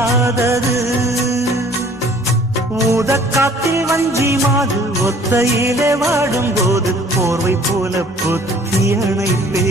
இல்லாதது ஊதக்காத்தில் வஞ்சி மாது ஒத்தையிலே வாடும் போது போர்வை போல பொத்தி அணைப்பே